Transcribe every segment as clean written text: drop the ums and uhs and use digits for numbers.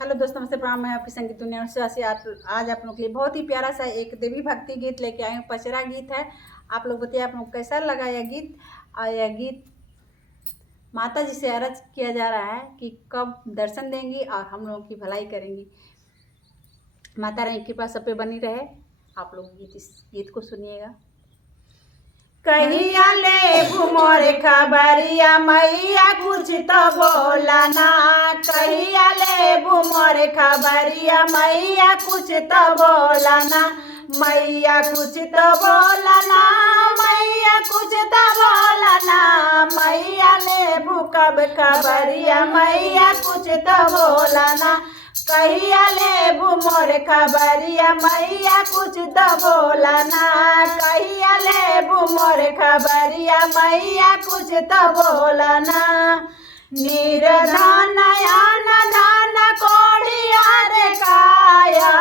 Hello दोस्तों, नमस्ते, प्रणाम। मैं आपकी संगीत दुनिया से आज आप लोग के लिए बहुत ही प्यारा सा एक देवी भक्ति गीत लेके आए हूँ। पचरा गीत है। आप लोग बताइए आप लोग कैसा लगा यह गीत। और यह गीत माता जी से अर्ज किया जा रहा है कि कब दर्शन देंगी और हम लोगों की भलाई करेंगी। माता रानी की कृपा सब पे बनी रहे। आप लोग इस गीत को सुनिएगा। कहिया ले मोर खबरिया मैया कुछ तो बोला ना। कहिया ले मोर खबरिया मैया कुछ तो बोला ना। मैया कुछ तो बोला ना। मैया कुछ तो बोला ना। मैया ले कब खबरिया मैया कुछ तो बोला ना। कहिया ले मोर खबरिया मैया कुछ तो बोला ना। कहिया ले मोर खबरिया मैया कुछ तो बोला ना। निर्धन यान धन कोड़िया रे काया।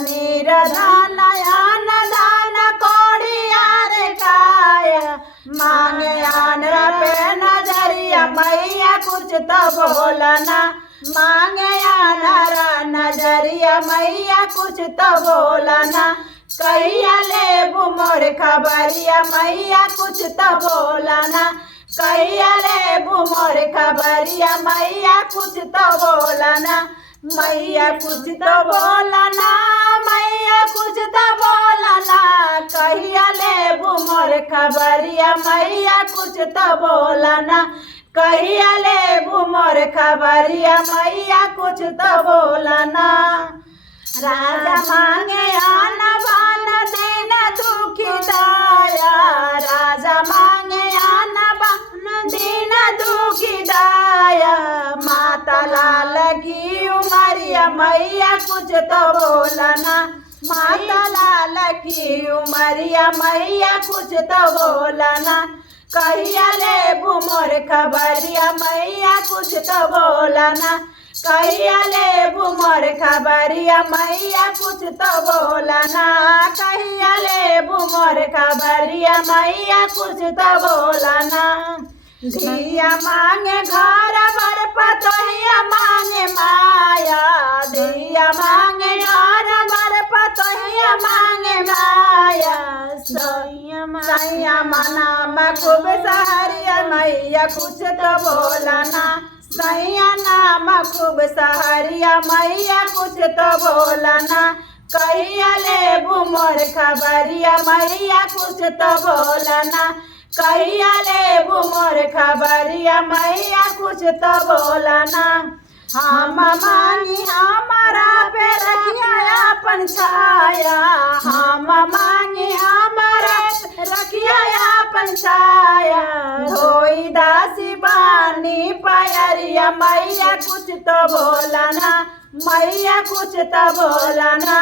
निर्धन यान धन कोड़िया रे काया। मांगे आनरा पे नजरिया मैया कुछ तो बोला ना। मांगे आनरा नजरिया मैया कुछ तो बोला ना। कहिया ले मोर खबरिया मैया कुछ तो बोला ना। कहिया ले मोर खबरिया मैया कुछ तो बोला ना। मैया कुछ तो बोला ना। मैया कुछ तो बोला ना। कहिया ले मोर खबरिया मैया कुछ तो बोला ना। कहिया ले मोर खबरिया मैया कुछ तो बोला ना। राजा मांगे आना बाना देना दुखी दाया। राजा मांगे आना बाना देना दुखी दाया। माता लाल की उमरिया मैया कुछ तो बोला ना। माता लाल की उमरिया मैया कुछ तो बोला ना। कहिया ले मोर खबरिया मैया कुछ तो बोला ना। कहिया ले मोर खबरिया मैया कुछ तो बोला ना। कहिया ले मोर खबरिया मैया कुछ तो बोला ना। धिया मांगे घर बर पतोहिया मांगे माया। धिया मांगे घर बर पतोहिया मांगे माया। सैया मना खूब सहरिया मैया कुछ तो बोला ना। सैया नाम खूब सहरिया मैया कुछ तो बोला ना। कहिया ले मोर खबरिया मैया कुछ तो बोला ना। कहिया ले मोर खबरिया मैया कुछ तो बोला ना। हम मांगी हमारा पे रखिया अपन छाया। हम मांगी हमारा रखिया अपन छाया। धोई दासी बानी पायरिया मैया कुछ तो बोला ना। मैया कुछ तो बोला ना।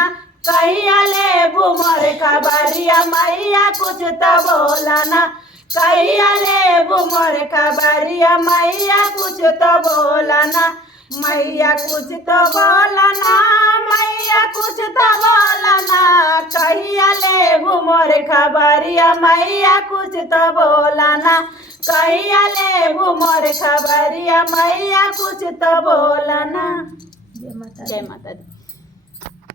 कहिया ले मोर खबरिया मैया कुछ तो बोला ना। कहिया ले मोर खबरिया मैया कुछ तो बोला ना। मैया कुछ तो बोला ना। मैया कुछ तो बोला ना। कहिया ले मोर खबरिया मैया कुछ तो बोला ना। कहिया ले मोर खबरिया मैया कुछ तो बोला ना। जय माता दी।